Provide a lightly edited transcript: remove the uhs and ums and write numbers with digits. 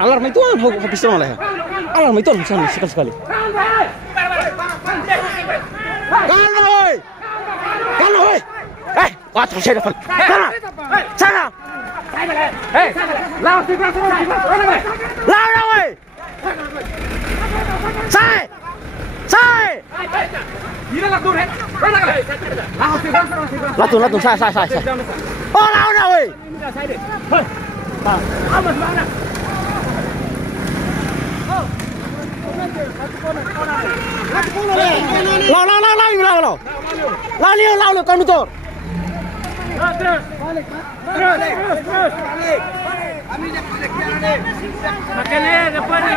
Alarm itu habis malah ya. Alarm itu sama sekali. Kanan woi. Kanan woi. Wah, saya dapat. Sana. Lawan si belakang. Lawan woi. Sai. Latun, saya. Oh, lawan woi. Lau, kan betul. Terus. Makan depan ya,